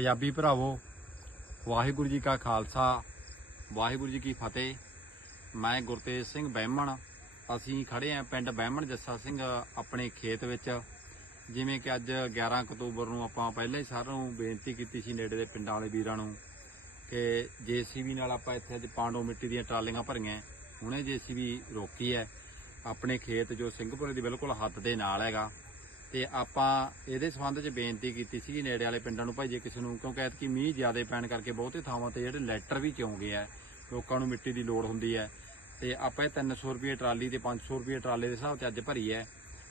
ਪੰਜਾਬੀ ਭਰਾਵੋ, ਵਾਹਿਗੁਰੂ ਜੀ ਕਾ ਖਾਲਸਾ, ਵਾਹਿਗੁਰੂ ਜੀ ਕੀ ਫਤਿਹ। ਮੈਂ ਗੁਰਤੇਜ ਸਿੰਘ ਬਹਿਮਣ, ਅਸੀਂ ਖੜੇ ਆਂ ਪਿੰਡ ਬਹਿਮਣ ਜੱਸਾ ਸਿੰਘ ਆਪਣੇ ਖੇਤ ਵਿੱਚ। ਜਿਵੇਂ ਕਿ ਅੱਜ 11 ਅਕਤੂਬਰ ਨੂੰ ਆਪਾਂ ਪਹਿਲਾਂ ਹੀ ਸਾਰਿਆਂ ਨੂੰ ਬੇਨਤੀ ਕੀਤੀ ਸੀ ਨੇੜੇ ਦੇ ਪਿੰਡਾਂ ਵਾਲੇ ਵੀਰਾਂ ਨੂੰ ਕਿ ਜੀਸੀਬੀ ਨਾਲ ਆਪਾਂ ਇੱਥੇ ਅੱਜ ਪਾਂਡੋ ਮਿੱਟੀ ਦੀਆਂ ਟਰਾਲੀਆਂ ਭਰੀਆਂ ਹੁਣੇ ਜੀਸੀਬੀ ਰੋਕੀ ਹੈ। ਆਪਣੇ ਖੇਤ ਜੋ ਸਿੰਘਪੁਰੇ ਦੀ ਬਿਲਕੁਲ ਹੱਦ ਦੇ ਨਾਲ ਹੈਗਾ। ਤੇ ਆਪਾਂ ਇਹਦੇ ਸੰਬੰਧ 'ਚ ਬੇਨਤੀ ਕੀਤੀ ਸੀ ਨੇੜੇ ਵਾਲੇ ਪਿੰਡਾਂ ਨੂੰ ਭਾਈ, ਜੇ ਕਿਸੇ ਨੂੰ, ਕਿਉਂਕਿ ਐਤਕੀ ਮੀਂਹ ਜ਼ਿਆਦਾ ਪੈਣ ਕਰਕੇ ਬਹੁਤੇ ਥਾਵਾਂ ਤੇ ਜਿਹੜੇ ਲੈਟਰ ਵੀ ਚੋਂਗੇ ਆ ਲੋਕਾਂ ਨੂੰ ਮਿੱਟੀ ਦੀ ਲੋੜ ਹੁੰਦੀ ਹੈ ਤੇ ਆਪਾਂ ਇਹ 300 ਰੁਪਏ ਟਰਾਲੀ ਤੇ 500 ਰੁਪਏ ਟਰਾਲੇ ਦੇ ਹਿਸਾਬ ਤੇ ਅੱਜ ਭਰੀ ਹੈ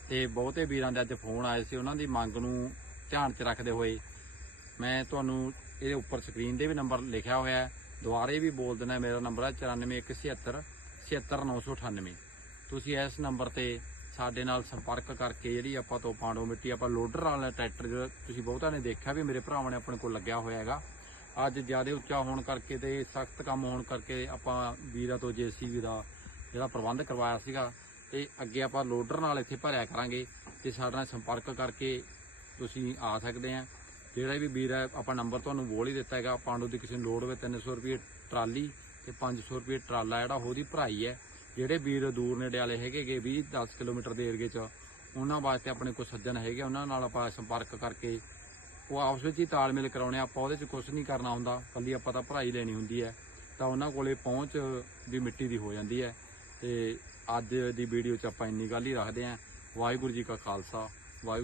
ਤੇ ਬਹੁਤੇ ਵੀਰਾਂ ਦੇ ਅੱਜ ਫੋਨ ਆਏ ਸੀ, ਉਹਨਾਂ ਦੀ ਮੰਗ ਨੂੰ ਧਿਆਨ 'ਚ ਰੱਖਦੇ ਹੋਏ ਮੈਂ ਤੁਹਾਨੂੰ ਇਹਦੇ ਉੱਪਰ ਸਕਰੀਨ ਦੇ ਵੀ ਨੰਬਰ ਲਿਖਿਆ ਹੋਇਆ ਹੈ ਦੁਬਾਰੇ ਵੀ ਬੋਲ ਦਿੰਦਾ, ਮੇਰਾ ਨੰਬਰ ਹੈ 9417 76998 ਤੁਸੀਂ ਇਸ ਨੰਬਰ ਤੇ ਸਾਡੇ ਨਾਲ ਸੰਪਰਕ ਕਰਕੇ ਜਿਹੜੀ ਆਪਾਂ ਤੋਂ ਪਾਂਡੋ ਮਿੱਟੀ, ਆਪਾਂ ਲੋਡਰ ਵਾਲਾ ਟਰੈਕਟਰ ਜਿਹੜਾ ਤੁਸੀਂ ਬਹੁਤਾਂ ਨੇ ਦੇਖਿਆ ਵੀ ਮੇਰੇ ਭਰਾਵਾਂ ਨੇ ਆਪਣੇ ਕੋਲ ਲੱਗਿਆ ਹੋਇਆ ਹੈਗਾ। ਅੱਜ ਜ਼ਿਆਦਾ ਉੱਚਾ ਹੋਣ ਕਰਕੇ ਤੇ ਸਖਤ ਕੰਮ ਹੋਣ ਕਰਕੇ ਆਪਾਂ ਵੀਰਾ ਤੋਂ ਜੀਸੀਬੀ ਦਾ ਜਿਹੜਾ ਪ੍ਰਬੰਧ ਕਰਵਾਇਆ ਸੀਗਾ ਤੇ ਅੱਗੇ ਆਪਾਂ ਲੋਡਰ ਨਾਲ ਇੱਥੇ ਭਰਿਆ ਕਰਾਂਗੇ ਤੇ ਸਾਡੇ ਨਾਲ ਸੰਪਰਕ ਕਰਕੇ ਤੁਸੀਂ ਆ ਸਕਦੇ ਆ। ਜਿਹੜਾ ਵੀ ਵੀਰ ਹੈ ਆਪਾਂ ਨੰਬਰ ਤੁਹਾਨੂੰ ਬੋਲ ਹੀ ਦਿੱਤਾ ਹੈਗਾ ਪਾਂਡੂ ਦੀ ਕਿਸੇ ਨੂੰ ਲੋਡ ਹੋਵੇ 300 ਰੁਪਏ ਟਰਾਲੀ ਤੇ 500 ਰੁਪਏ ਟਰਾਲਾ ਜਿਹੜਾ, ਉਹਦੀ ਭਰਾਈ ਹੈ। ਜਿਹੜੇ ਵੀਰ ਦੂਰ ਨੇੜੇ ਵਾਲੇ ਹੈਗੇਗੇ 20 10 ਕਿਲੋਮੀਟਰ ਦੇ ਏਰੀਏ 'ਚ, ਉਹਨਾਂ ਵਾਸਤੇ ਆਪਣੇ ਕੋਲ ਸੱਜਣ ਹੈਗੇ ਉਹਨਾਂ ਨਾਲ ਆਪਾਂ ਸੰਪਰਕ ਕਰਕੇ ਉਹ ਆਪਸ ਵਿੱਚ ਹੀ ਤਾਲਮੇਲ ਕਰਾਉਣੇ ਆਪਾਂ ਉਹਦੇ 'ਚ ਕੁਝ ਨਹੀਂ ਕਰਨਾ ਹੁੰਦਾ, ਕੱਲੀ ਆਪਾਂ ਤਾਂ ਭਰਾਈ ਲੈਣੀ ਹੁੰਦੀ ਹੈ। ਤਾਂ ਉਹਨਾਂ ਕੋਲੇ ਪਹੁੰਚ ਵੀ ਮਿੱਟੀ ਦੀ ਹੋ ਜਾਂਦੀ ਹੈ। ਤੇ ਅੱਜ ਦੀ ਵੀਡੀਓ 'ਚ ਆਪਾਂ ਇੰਨੀ ਗੱਲ ਹੀ ਰੱਖਦੇ ਆਂ ਵਾਹਿਗੁਰੂ ਜੀ ਕਾ ਖਾਲਸਾ, ਵਾਹਿਗੁਰੂ